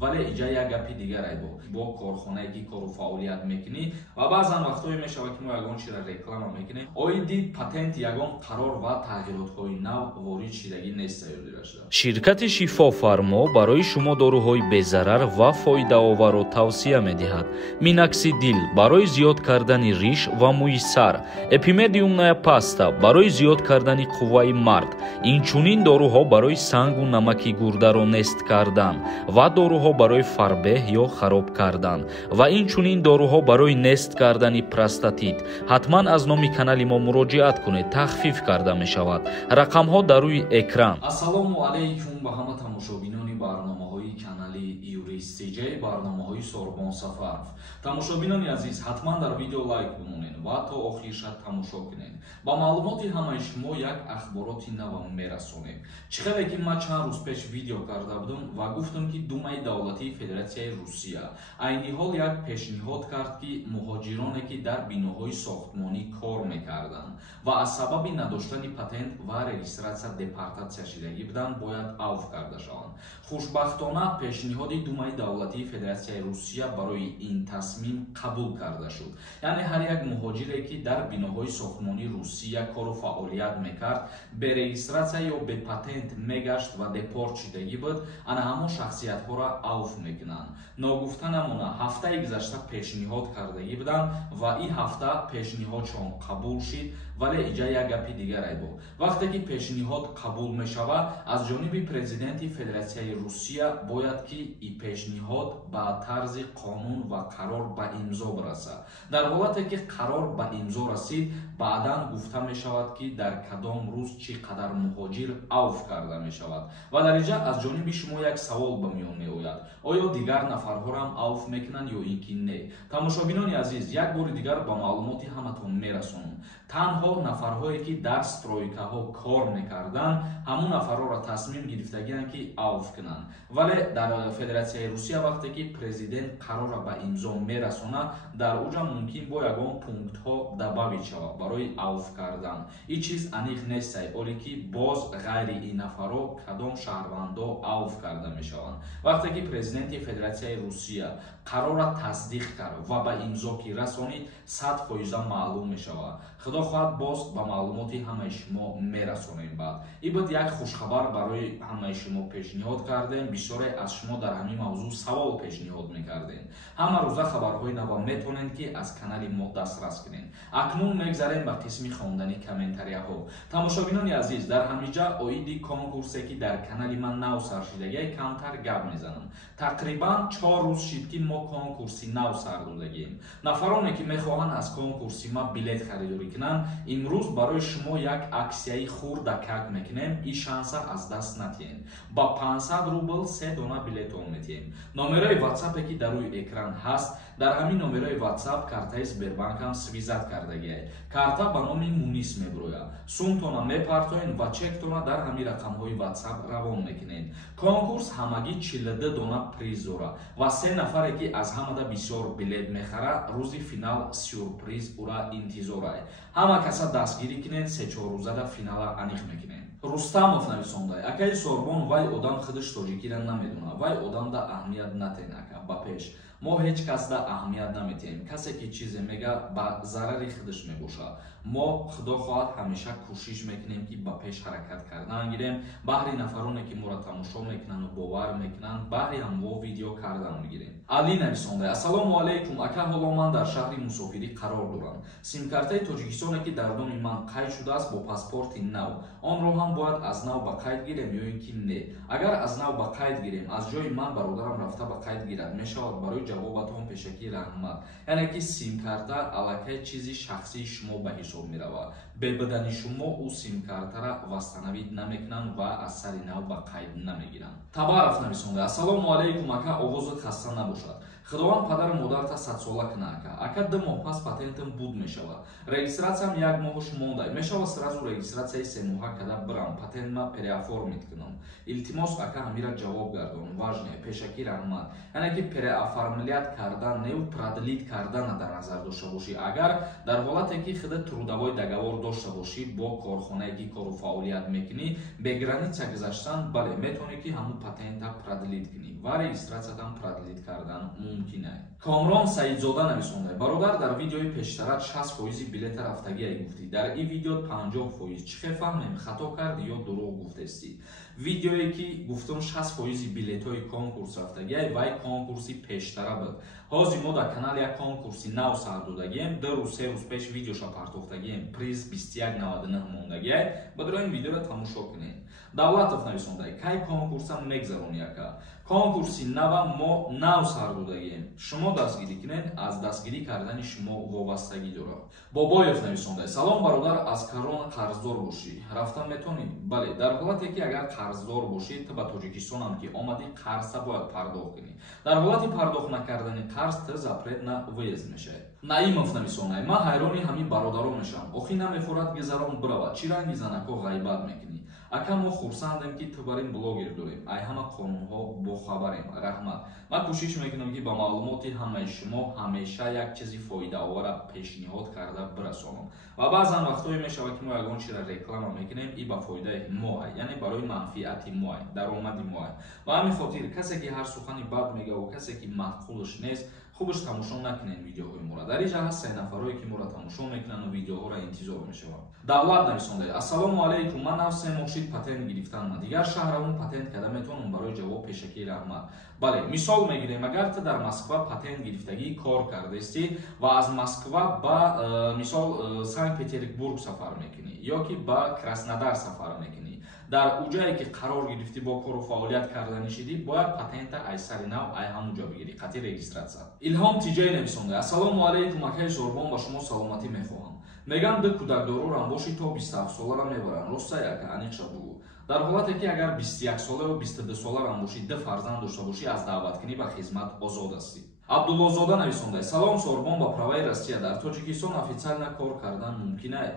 вале иҷа як гапи дигаре бо корхонае ки кору фаъолият мекунӣ ва баъзан вақтҳое мешавад ки мо ягон чиро реклама мекунем оиди патент ягон қарор ва тағйиротҳои нав ворид шидагӣ нест сайёрдида шуда. Ширкати Шифофармо барои шумо дорӯҳои безарар ва фоидаоверро тавсия медиҳад. Миноксидил барои зиёд кардани риш ва мӯи сар, эпимедиумная паста барои зиёд кардани қувваи мард, инчунин дорӯҳо барои сангу намаки гурдаро нест кардан ва дорӯҳо барои фарбеҳ ё хароб кардан ва инчунин дорӯҳо барои нест кардани простатит. ҳатман аз номи канали мо муроҷиат кунед, тахфиф карда мешавад. рақамҳо дар рӯи экран. Ассалому алайкум ба ҳама тамошобинони барномаҳои канали Юрист CJ, барномаҳои Сорбон Сафаров. Тамошобинони азиз, ҳатман дар видео лайк бимонед ва то охирша тамошо кунед. Ба маълумоти ҳамаи шумо як ахбороти навам мерасонем. Чӣ хеле ки ман чанд рӯз пеш видео карда будам ва гуфтам ки Думаи давлатии Федератсияи Русия айни ҳол як пешниҳод кард ки муҳоҷироне ки дар биноҳои сохтмонӣ кор мекарданд ва аз сабаби надоштани патент ва регистратсия депортатсия шидагӣ буданд бояд авф карда шаванд. хушбахтона пешниҳоди Думаи давлатии Федератсияи Русия барои ин тасмим қабул карда шуд. Яъне ҳар як муҳоҷире ки дар биноҳои сохтмони Русия кору фаъолият мекард, бе регистратсия ё бе патент мегашт ва депорт шидагӣ буд, ана ҳамон шахсиятҳоро авф мекунанд. Ногуфта намона, ҳафтаи гузашта пешниҳод кардагӣ буданд ва ин ҳафта пешниҳодшон қабул шид, вале иҷа як гапи дигаре буд. Вақте ки пешниҳод қабул мешавад, аз ҷониби президенти Федератсияи Русия бояд ки ин пешниҳод ба тарзи қонун ва қарор ба имзо расад. Дар ҳолате ки қарор ба имзо расид, баъдан гуфта мешавад ки дар кадом рӯз чӣ қадар муҳоҷир авф карда мешавад. Ва дар инҷа аз ҷониби шумо як савол ба миён меояд. Оё дигар нафарҳоро ҳам авф мекунанд ё ин ки не? Тамошобинони азиз, як бори дигар ба маълумоти ҳаматон мерасонам. Танҳо нафарҳое ки дар стройкаҳо кор мекарданд, ҳамон нафарҳоро тасмим гирифтагианд ки авф кунанд. Вале дар Федератсияи Русия вақте ки президент қарора ба имзо мерасонад, дар уҷа мумкин бо ягон пунктҳо дабавид шавад барои авф кардан. Ин чиз аниқ нестай, оле ки боз ғайри ин нафарҳо кадом шаҳрвандо авф карда мешаванд. Вақте ки президенти Федератсияи Русия қарора тасдиқ кард ва ба имзо ки расонид, 100% маълум мешавад. Худо хоҳад боз ба маълумоти ҳамаи шумо мерасонем. Баъд ин буд як хушхабар барои ҳамаи шумо пешниҳод кардем. Бисёре аз шумо дар ҳамин мавзӯъ савол пешниҳод мекардем. ҳама рӯза хабарҳои нав метавонед ки аз канали мо дастрас кунед. Акнун мегзарем ба қисми хондани комментарияҳо. Тамошобинони азиз, дар ҳамиҷа оиди конкурсе ки дар канали ман нав сар шидагӣ камтар гап мезанам. Тақрибан 4 рӯз шид ки мо конкурси нав сар додагем. нафароне ки мехоҳанд аз конкурси ма билет харидорӣ кунанд, имрӯз барои шумо як аксияи хурда как мекунем, ин шанса аз даст натиҳем. ба 500 рубл 3 дона билетон метиҳем. номерои ватсапе ки дар рӯи экран ҳаст, дар ҳамин номерои ватсап картаи Сбербанкам свизат кардагиай. карта ба номи Мунис мебирояд. сумтона мепартоен ва чектона дар ҳамин рақамҳои ватсап равон мекунед. конкурс ҳамагӣ 42 дона приз дорад ва 3 нафаре ки аз ҳамада бисёр билет мехара, рӯзи финал сюрприз ура интизорае. ҳама каса дастгирӣ кунед, 3-4 рӯзада финала аниқ мекунед. Рустамов нависондай: акаи Сорбон, вай одам худаш тоҷикира намедонад, вай одамда аҳамият натен ака, ба пеш. мо ҳеҷ касда аҳамият наметиҳем. касе ки чизе мега ба зарари худаш мебошад. мо худо хоҳад ҳамеша кӯшиш мекунем ки ба пеш ҳаракат кардан гирем, баҳри нафароне ки моро тамошо мекунанд ва бовар мекунанд, баҳри ҳамво видео кардан мегирем. Али нависондай: ассалому алайкум ака, ҳоло ман дар шаҳри мусофирӣ қарор дорам. симкартаи Тоҷикистоне ки дар доми ман қайд шудааст бо паспорти нав, онро ҳам бояд аз нав ба қайд гирем ё ин ки не? агар аз нав ба қайд гирем, аз ҷои ман бародарам рафта ба қайд гирад, мешавад? Барои ҷавобатон пешакӣ раҳмат. яъне ки симкарта аллакай чизи шахсии шумо ба ҳисоб меравад. бе будани шумо ӯ симкартара вастанавид намекунанд ва аз сари нав ба қайд намегиранд. Табаров нависонда: ассалому алайкум ака, овозат хаста набошад. худованд падару модарта 100 сола кнака. Ака 2 моҳ пас патентам буд мешава. Регистратсиям 1 моҳуш мондай. Мешава сразу регистратсияи 3 моҳа када бирам. Патентма переоформит кунам. Илтимос ака ҳамира ҷавоб гардон. Важне, пешаки раҳмат. Яъне ки переоформлят кардан нев продлит кардана дар назар дошта бошӣ. Агар дар ҳолате ки худа трудовой договор дошта бошӣ бо корхонае ки кору фаъолият мекунӣ, бе граница гузаштан, бале метавонӣ ки ҳамун патента продлит кунӣ ва регистратсиятам продлит кардан мумкин аст. Комрон Саидзода нависонда: бародар, дар видеои пештарат 60% билета рафтагия гуфтӣ. Дар ин видео 50%. Чӣ фаҳмем, хато карди ё дурӯғ гуфтестӣ? Видеое ки гуфтам 60% билетои конкурс рафтагия, вай конкурси пештара буд. Ҳозир мо дар канали як конкурси нав сар додагием, 2 рӯз 3 рӯз пеш видеоша партофтагием, приз 21.99 мондагия. Бадро ин видеоро тамошо кунед. Давлатов нависонда: кай конкурсам мегзарони ака? Конкурси нава мо нав сар додагием. Шумо дастгирӣ кунед, аз дастгирӣ кардани шумо вобастагӣ дорад. Бобоев нависонда: салом бародар, аз корона қарздор бошӣ. Рафтан метонӣ? Бале, дар ҳолате ки агар қарздор бошӣ, ту ба Тоҷикистонам ки омадӣ, қарза бояд пардохт кунӣ. Дар ҳолати пардохт накардани қарз ту запрет на выезд мешавад. Наимов нависонда: ман ҳайрони ҳамин бародарон мешавам. Охи намефорад гизарон биравад. Чӣ ранги занако ғайбат мекунӣ? Ака мо хурсандем ки ту барин блогер дорем. Ай ҳама қонунҳо бохабарем. Раҳмат. Ман кӯшиш мекунам ки ба маълумоти ҳамаи шумо ҳамеша як чизи фоидаовара пешниҳод карда бирасонам. Ва баъзан вақтҳое мешавад ки мо ягон чиро реклама мекунем, и ба фоидаи мо ай, яъне барои манфиати мо ай, даромади мо ай. Ва ҳамин хотир касе ки ҳар сухани бад мегаву касе ки маъқулаш нест, хубаш тамошо накунед видеоҳои моро. Дар ин ҷаҳат 3 нафарое ки моро тамошо мекунанд ва видеоҳоро интизор мешаванд. Давлат нависонда: ассалому алайкум, ман нав 3 моҳ шид патент гирифтаам. Дигар шаҳравун патент када метавонам? Барои ҷавоб пешакӣ раҳмат. Бале, мисол мегирем, агар ту дар Москва патент гирифтагӣ кор кардести ва аз Москва ба мисол Санкт-Петербург сафар мекунӣ ё ки ба Краснодар сафар мекунӣ. Дар уҷае ки қарор гирифтӣ бо кору фаъолият карданӣ шидӣ, бояд патента ай сари нав ай ҳамунҷа бигирӣ, қатъи регистратсия. Илҳом Тиҷаи нависонда: ассалому алайкум, акаи Зорбон, ба шумо саломатӣ мехоҳам. Мегӯям 2 кӯдакдорорам бошӣ, то 27 солара мебаранд. Ростае ака? Аниқша бугӯ. Дар ҳолате ки агар 21 сола ё 22 соларам бошӣ, 2 фарзанд дошта бошӣ, аз даъваткунӣ ба хизмат озод ҳастӣ. Абдуллозода нависонда: салом Зорбон, ба праваи Россия дар Тоҷикистон официально кор кардан мумкин аст?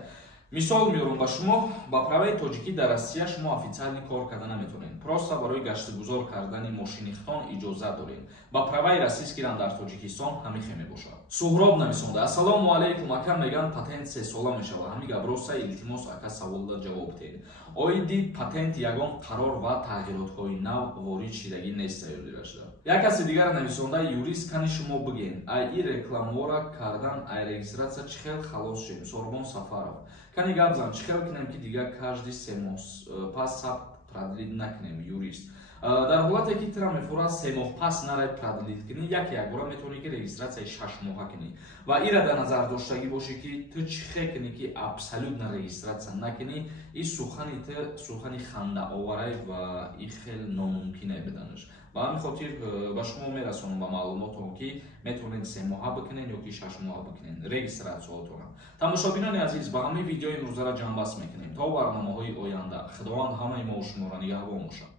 Мисол меорам ба шумо, ба праваи тоҷикӣ дар Россия шумо официально кор карда наметавонед. Просто барои гаштугузор кардани мошинихтон иҷозат доред. Ба праваи российскирам дар Тоҷикистон ҳамихе мебошад. Суҳроб нависонда: ассалому алайкум, ака меган патент 3 сола мешавад. Ҳамин гап роста? Илтимос ака саволда ҷавоб диҳед. Оиди патент ягон қарор ва тағйиротҳои нав ворид шидагӣ нест тайёрдира шуда. Як каси дигар нависонда: юрист кани шумо бигӯед, ай и рекламавора кардан ай регистратсия чӣ хел халос шем? Сорбон Сафаров: кани гап зан, чӣ хел кунем ки дигар каждый 3 моҳ пас сабт продлит накунем? Юрист: дар ҳолате ки тира мефорад 3 моҳ пас нарай продлит кунӣ, якбора метавонӣ ки регистратсияи 6 моҳа кунӣ. Ва ира дар назар доштагӣ бошӣ ки ту чӣ хел кунӣ ки абсолютно регистратсия накунӣ, ин сухани ту сухани хандаоварай ва ин хел номумкинае биданаш. Ба ҳамин хотир ба шумо мерасонам ба маълумотом ки метавонед 3 моҳа бикунед ё ки 6 моҳа бикунед регистратсияотонам. Тамошобинони азиз, ба ҳамин видеои имрӯзара ҷамъбаст мекунем. То барномаҳои оянда, худованд ҳамаи мо шуморо нигаҳбон бошад.